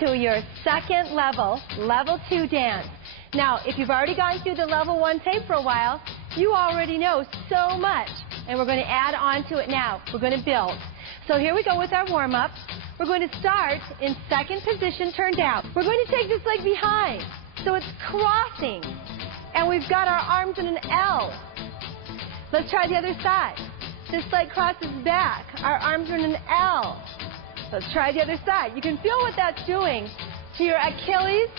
to your second level, level 2 dance. Now, if you've already gone through the level 1 tape for a while, you already know so much. And we're going to add on to it now. We're going to build. So here we go with our warm-up. We're going to start in second position, turned out. We're going to take this leg behind, so it's crossing. And we've got our arms in an L. Let's try the other side. This leg crosses back. Our arms are in an L. Let's try the other side. You can feel what that's doing to your Achilles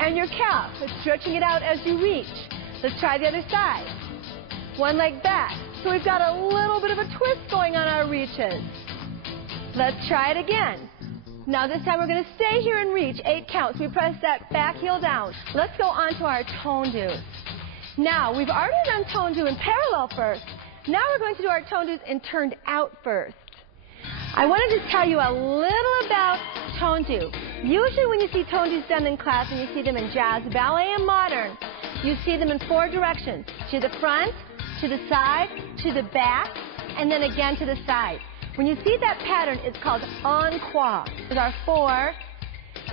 and your calf. It's stretching it out as you reach. Let's try the other side. One leg back. So we've got a little bit of a twist going on our reaches. Let's try it again. Now this time we're going to stay here and reach 8 counts. We press that back heel down. Let's go on to our Tendu. Now we've already done Tendu in parallel first. Now we're going to do our Tendus in turned out first. I want to just tell you a little about Tendu. Usually when you see Tendus done in class and you see them in jazz, ballet, and modern, you see them in 4 directions. To the front, to the side, to the back, and then again to the side. When you see that pattern, it's called encore. There's our 4.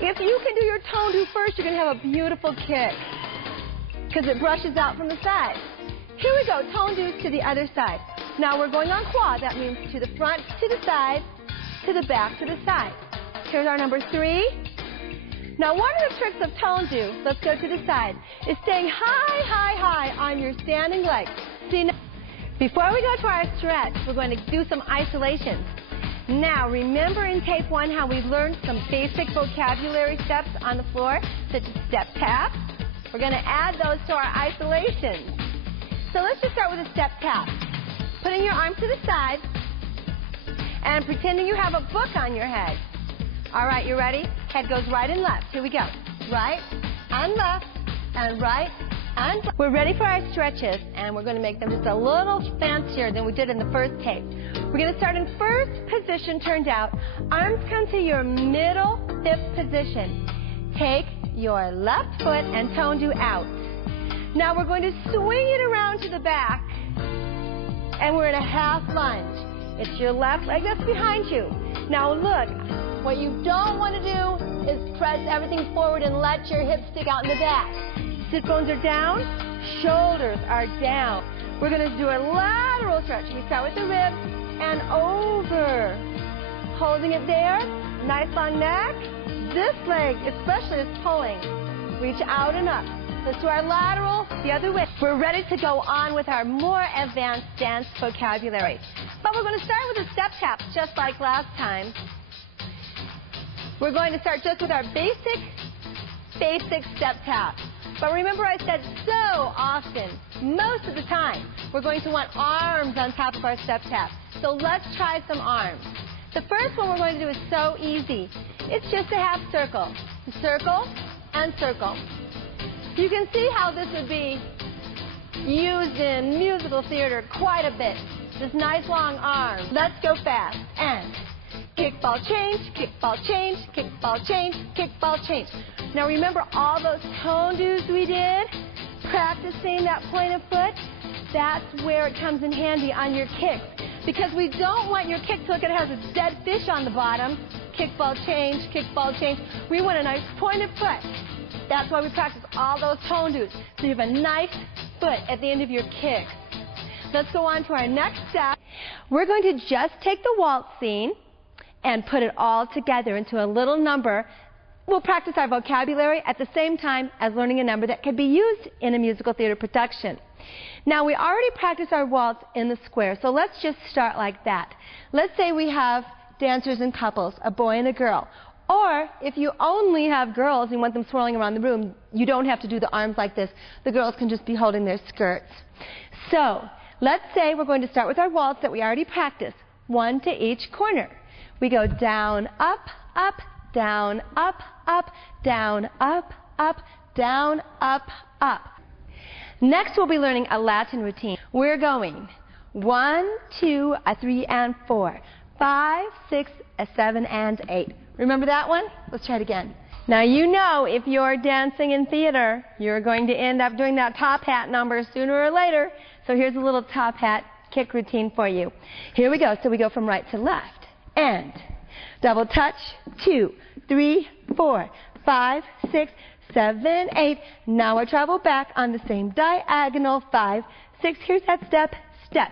If you can do your Tendu first, you're going to have a beautiful kick because it brushes out from the side. Here we go, Tendus to the other side. Now we're going encore. That means to the front, to the side, to the back, to the side. Here's our number 3. Now one of the tricks of Tendu, let's go to the side, is staying high, high, high on your standing leg. See, before we go to our stretch, we're going to do some isolations. Now, remember in tape 1 how we've learned some basic vocabulary steps on the floor, such as step tap? We're going to add those to our isolations. So let's just start with a step tap. Putting your arms to the side and pretending you have a book on your head. All right, you ready? Head goes right and left. Here we go. Right and left and right and left. We're ready for our stretches, and we're going to make them just a little fancier than we did in the first tape. We're going to start in first position, turned out. Arms come to your middle hip position. Take your left foot and Tendu out. Now we're going to swing it around to the back, and we're in a half lunge. It's your left leg that's behind you. Now look, what you don't want to do is press everything forward and let your hips stick out in the back. Sit bones are down, shoulders are down. We're going to do a lateral stretch. We start with the ribs and over. Holding it there, nice long neck. This leg especially is pulling. Reach out and up. Let's do our lateral the other way. We're ready to go on with our more advanced dance vocabulary. But we're going to start with a step tap, just like last time. We're going to start just with our basic step tap. But remember I said so often, most of the time, we're going to want arms on top of our step tap. So let's try some arms. The first one we're going to do is so easy. It's just a half circle. Circle and circle. You can see how this would be used in musical theater quite a bit. This nice long arm. Let's go fast. And kickball change, kickball change, kickball change, kickball change. Now remember all those Tendus we did? Practicing that point of foot? That's where it comes in handy on your kicks. Because we don't want your kick to look like it has a dead fish on the bottom. Kickball change, kickball change. We want a nice pointed foot. That's why we practice all those Tendus. So you have a nice foot at the end of your kicks. Let's go on to our next step. We're going to just take the waltz scene and put it all together into a little number. We'll practice our vocabulary at the same time as learning a number that could be used in a musical theater production. Now, we already practiced our waltz in the square, so let's just start like that. Let's say we have dancers in couples, a boy and a girl. Or if you only have girls and you want them swirling around the room, you don't have to do the arms like this. The girls can just be holding their skirts. So let's say we're going to start with our waltz that we already practiced, 1 to each corner. We go down, up, up, down, up, up, down, up, up, down, up, up. Next we'll be learning a Latin routine. We're going 1, 2, 3, and 4, 5, 6, 7, and 8. Remember that one? Let's try it again. Now you know if you're dancing in theater, you're going to end up doing that top hat number sooner or later. So here's a little top hat kick routine for you. Here we go. So we go from right to left. And double touch, 2, 3, 4, 5, 6, 7, 8. Now I travel back on the same diagonal. 5, 6. Here's that step, step.